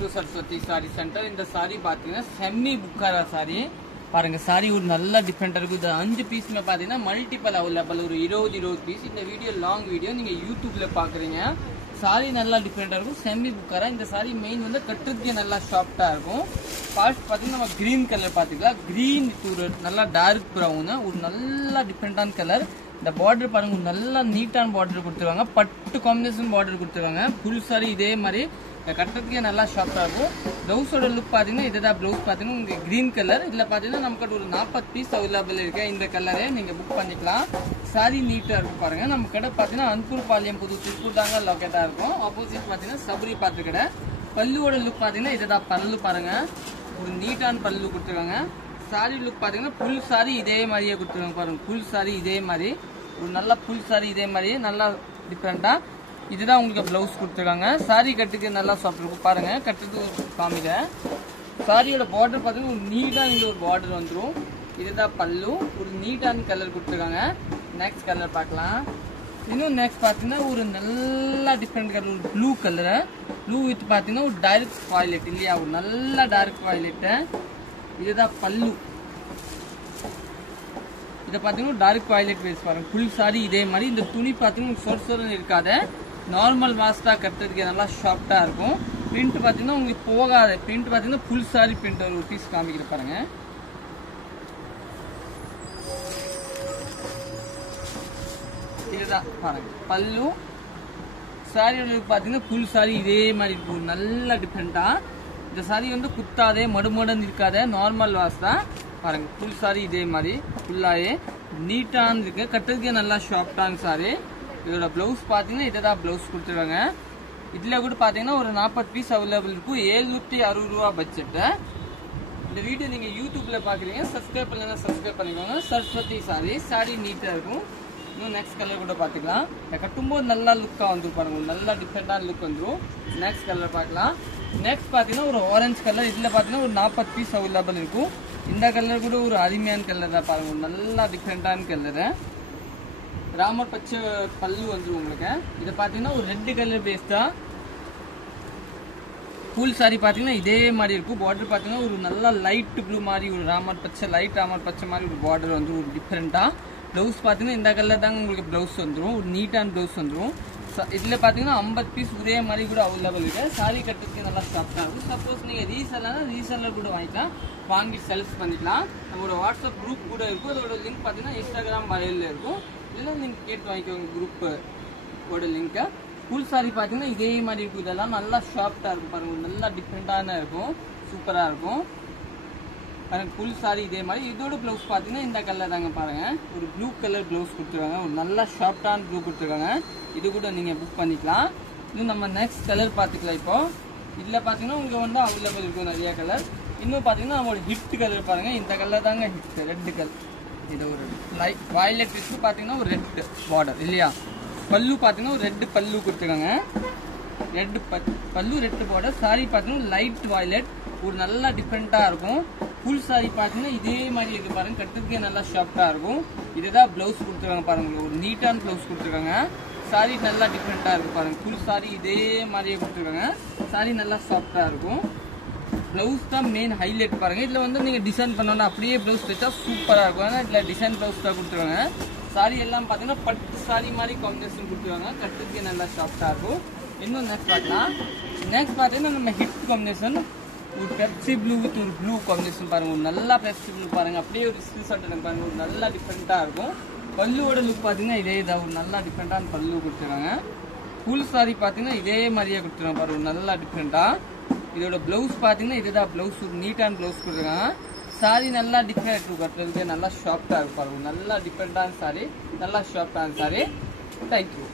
to Saraswati Saree Center. இந்த saree பாத்தீங்கன்னா semi புக்காரா saree பாருங்க. saree ஒரு நல்ல டிஃபரெண்டா இருக்கு. இது 5 பீஸ்மே பாத்தீங்கன்னா மல்டிபிள் அவைலபிள், ஒரு 20 பீஸ். இந்த வீடியோ லாங் வீடியோ நீங்க யூடியூப்ல பாக்குறீங்க. saree நல்லா டிஃபரெண்டா இருக்கும், செமி புக்காரா. இந்த saree மெயின் வந்து கட்டுறதுக்கு நல்லா சாஃப்டா இருக்கும். ஃபர்ஸ்ட் பாத்தீங்கன்னா நம்ம கிரீன் கலர் பாத்துக்கலாம். கிரீன் ஒரு நல்லா டார்க் பிரவுன், ஒரு நல்ல டிஃபரெண்டான கலர். இந்த பார்டர் பாருங்க, ஒரு நல்ல நீட்டான பார்டர் கொடுத்துருவாங்க, பட்டு காம்பினேஷன் பார்டர் கொடுத்துருவாங்க. ஃபுல் saree இதே மாதிரி கட்டுறதுக்கே நல்லா ஷார்ட்டா இருக்கும். பிளவுஸோட லுக் பாத்தீங்கன்னா இதுதான் பிளவுஸ் பாத்தீங்கன்னா உங்களுக்கு கிரீன் கலர். இதுல பாத்தீங்கன்னா நமக்கு ஒரு 40 பீஸ் அவைலபிள் இருக்கு. இந்த கலரே நீங்க புக் பண்ணிக்கலாம். saree நீட்டா இருக்கும் பாருங்க. நம்ம கடை பாத்தீங்கன்னா அன்பூர் பாளையம் புது திருப்பூர் தாங்க லொக்கேட்டா இருக்கும். ஆப்போசிட் பாத்தீங்கன்னா சபரி பாத்து கடை. பல்லுவோட லுக் பாத்தீங்கன்னா இதுதான் பல்லு பாருங்க, ஒரு நீட்டான பல்லு கொடுத்துருக்காங்க. saree லுக் பாத்தீங்கன்னா ஃபுல் saree இதே மாதிரியே கொடுத்துருக்காங்க பாருங்க. ஃபுல் saree இதே மாதிரி ஒரு நல்ல ஃபுல் saree இதே மாதிரி நல்லா டிஃப்ரெண்டா. இதுதான் உங்களுக்கு பிளவுஸ் கொடுத்துருக்காங்க. saree கட்டுக்கு நல்லா சாஃப்ட் இருக்கும் பாருங்க. கட்டுறதுக்கு காமிக்க சாரியோட பார்டர் பாத்தீங்கன்னா ஒரு நீட்டா இங்க ஒரு பார்டர் வந்துடும். இதுதான் பல்லு, ஒரு நீட்டான கலர் கொடுத்துருக்காங்க. நெக்ஸ்ட் கலர் பார்க்கலாம். இன்னும் நெக்ஸ்ட் பாத்தீங்கன்னா ஒரு நல்ல டிஃப்ரெண்ட் கலர், ஒரு ப்ளூ கலர். ப்ளூ வித் பாத்தீங்கன்னா ஒரு டார்க் வாய்லெட் இல்லையா, ஒரு நல்ல டார்க் வாய்லெட். இதுதான் பல்லு. இதை பாத்தீங்கன்னா டார்க் வாய்லெட் பேஸ் பாருங்க. ஃபுல் saree இதே மாதிரி. இந்த துணி பாத்தீங்கன்னா சொர்சொரன்னு இருக்காது, நார்மல் வாஸ்டா கட்டுறதுக்கு நல்லா சாஃப்டா இருக்கும். பிரிண்ட் பாத்தீங்கன்னா உங்களுக்கு போகாது. பிரிண்ட் பாத்தீங்கன்னா ஃபுல் saree பிரிண்ட் ஒரு பீஸ் காமிக்கிற பாருங்க. இதுதான் பாருங்க பல்லு. சாரியோட பாத்தீங்கன்னா ஃபுல் saree இதே மாதிரி இருக்கும், நல்ல டிஃபரெண்டா. இந்த saree வந்து குத்தாதே மடுமடன்னு இருக்காத, நார்மல் வாஷ் தான் பாருங்க. ஃபுல் saree இதே மாதிரி ஃபுல்லாயே நீட்டான இருக்கு, கட்டுறதுக்கே நல்லா சாஃப்டான saree. இதோட பிளவுஸ் பாத்தீங்கன்னா இதுதான் பிளவுஸ் கொடுத்துருவாங்க. இதுல கூட பாத்தீங்கன்னா ஒரு 40 பீஸ் அவைலபிள் இருக்கும். 760 ரூபா பட்ஜெட். இந்த வீடியோ நீங்க யூடியூப்ல பாக்குறீங்க, சப்ஸ்கிரைப் பண்ணலன்னா சப்ஸ்கிரைப் பண்ணிக்கோங்க. சரஸ்வதி saree நீட்டா இருக்கும். இன்னும் நெக்ஸ்ட் கலர் கூட பாத்துக்கலாம். கட்டும்போது நல்லா லுக்கா வந்து பாருங்க, நல்லா டிஃபரெண்டான லுக் வந்துடும். நெக்ஸ்ட் கலர் பார்க்கலாம். நெக்ஸ்ட் பாத்தீங்கன்னா ஒரு ஆரஞ்சு கலர். இதுல பாத்தீங்கன்னா ஒரு 40 பீஸ் அவைலபிள் இருக்கும். இந்த கலர் கூட ஒரு அருமையான கலர் தான் பாருங்க, நல்லா டிஃபரெண்டான கலர். ராமர் பச்சை பல்லு வந்துடும் உங்களுக்கு. இதை பாத்தீங்கன்னா ஒரு ரெட் கலர் பேஸ் தான். ஃபுல் saree பாத்தீங்கன்னா இதே மாதிரி இருக்கும். பார்டர் பாத்தீங்கன்னா ஒரு நல்ல லைட் ப்ளூ மாதிரி, ஒரு ராமர் பச்சை, லைட் ராமர் பச்சை மாதிரி ஒரு பார்டர் வந்து ஒரு டிஃபரெண்டா. பிளவுஸ் பாத்தீங்கன்னா இந்த கலர் தாங்க உங்களுக்கு பிளவுஸ் வந்துடும், ஒரு நீட்டான பிளவுஸ் வந்துடும். இதுல பாத்தீங்கன்னா 50 பீஸ் ஒரே மாதிரி கூட அவைலபிள் இருக்கு. saree கட்டுறதுக்கு நல்லா சாஃப்டா இருக்கும். சப்போஸ் நீங்க ரீசெல்லர் கூட வாங்கிக்கலாம், வாங்கி செல்ஸ் பண்ணிக்கலாம். நம்மளோட வாட்ஸ்அப் குரூப் கூட இருக்கும். அதோட லிங்க் பாத்தீங்கன்னா இன்ஸ்டாகிராம் பயோல இருக்கும். இதெல்லாம் நீங்க கேட்டு வாங்கிக்கோங்க குரூப் ஓட லிங்க். ஃபுல் saree பாத்தீங்கன்னா இதே மாதிரி இருக்கும். இதெல்லாம் நல்லா சாஃப்டா இருக்கும் பாருங்க, நல்லா டிஃபரெண்டான இருக்கும், சூப்பரா இருக்கும் பாருங்க. ஃபுல் saree இதே மாதிரி. இதோட பிளவுஸ் பாத்தீங்கன்னா இந்த கலர் தாங்க பாருங்க, ஒரு ப்ளூ கலர் பிளவுஸ் கொடுத்துருக்காங்க, ஒரு நல்லா சாஃப்டான ப்ளூ கொடுத்துருக்காங்க. இது கூட நீங்க புக் பண்ணிக்கலாம். இன்னும் நம்ம நெக்ஸ்ட் கலர் பாத்துக்கலாம். இப்போ இதுல பாத்தீங்கன்னா உங்களுக்கு வந்து அவைலபிள் இருக்கும் நிறைய கலர். இன்னும் பாத்தீங்கன்னா நம்மளோட ஹிட் கலர் பாருங்க, இந்த கலர் தாங்க ஹிட், ரெட் கலர். இது ஒரு லைட் வாய்லெட் வித் பாத்தீங்கன்னா ஒரு ரெட் பார்டர் இல்லையா. பல்லு பாத்தீங்கன்னா ஒரு ரெட் பல்லு கொடுத்துருக்காங்க, ரெட் பல்லு ரெட் பார்டர். saree பாத்தீங்கன்னா லைட் வாய்லெட், ஒரு நல்லா டிஃபரெண்டா இருக்கும். ஃபுல் saree பாத்தீங்கன்னா இதே மாதிரி இருக்கு பாருங்க, கட்டுறதுக்கே நல்லா சாஃப்டா இருக்கும். இதுதான் பிளவுஸ் கொடுத்துருக்காங்க பாருங்க, ஒரு நீட்டான பிளவுஸ் கொடுத்துருக்காங்க. saree நல்லா டிஃபரெண்டா இருக்கு பாருங்க. ஃபுல் saree இதே மாதிரியே கொடுத்துருக்காங்க. saree நல்லா சாஃப்டா இருக்கும். பிளவுஸ் தான் மெயின் ஹைலைட் பாருங்க. இதுல வந்து நீங்க டிசைன் பண்ணோம்னா அப்படியே பிளவுஸ் தைச்சா சூப்பரா இருக்கும். ஏன்னா இதுல டிசைன் பிளவுஸ் தான் கொடுத்துருவாங்க. saree எல்லாம் பாத்தீங்கன்னா பட்டு saree மாதிரி காம்பினேஷன் கொடுத்துருவாங்க, கட்டுறதுக்கே நல்லா சாஃப்டா இருக்கும். இன்னும் நெக்ஸ்ட் பார்க்கலாம். நெக்ஸ்ட் பாத்தீங்கன்னா நம்ம ஹிட் காம்பினேஷன், ஒரு பெப்சி ப்ளூ வித் ஒரு ப்ளூ காம்பினேஷன் பாருங்க, ஒரு நல்லா பெப்சி ப்ளூ பாருங்க. அப்படியே ஒரு ஸ்கிரீன்ஷாட் எடுங்க பாருங்க, ஒரு நல்லா டிஃபரெண்டா இருக்கும். பல்லுவோட லுக் பாத்தீங்கன்னா இதே தான், ஒரு நல்லா டிஃபரெண்டான பல்லு கொடுத்துருக்காங்க. ஃபுல் saree பாத்தீங்கன்னா இதே மாதிரியே கொடுத்துருவாங்க பாருங்க, ஒரு நல்லா டிஃபரெண்டா. இதோட பிளவுஸ் பாத்தீங்கன்னா இதுதான் பிளவுஸ், ஒரு நீட்டான பிளவுஸ் கொடுத்துருக்காங்க. saree நல்லா டிஃபரெண்ட் இருக்கும், கட்டுறதுக்கு நல்லா சாஃப்டா இருக்கும் பாருங்க, நல்லா டிஃபரெண்டான saree, நல்லா சாஃப்டான saree. தேங்க்யூ.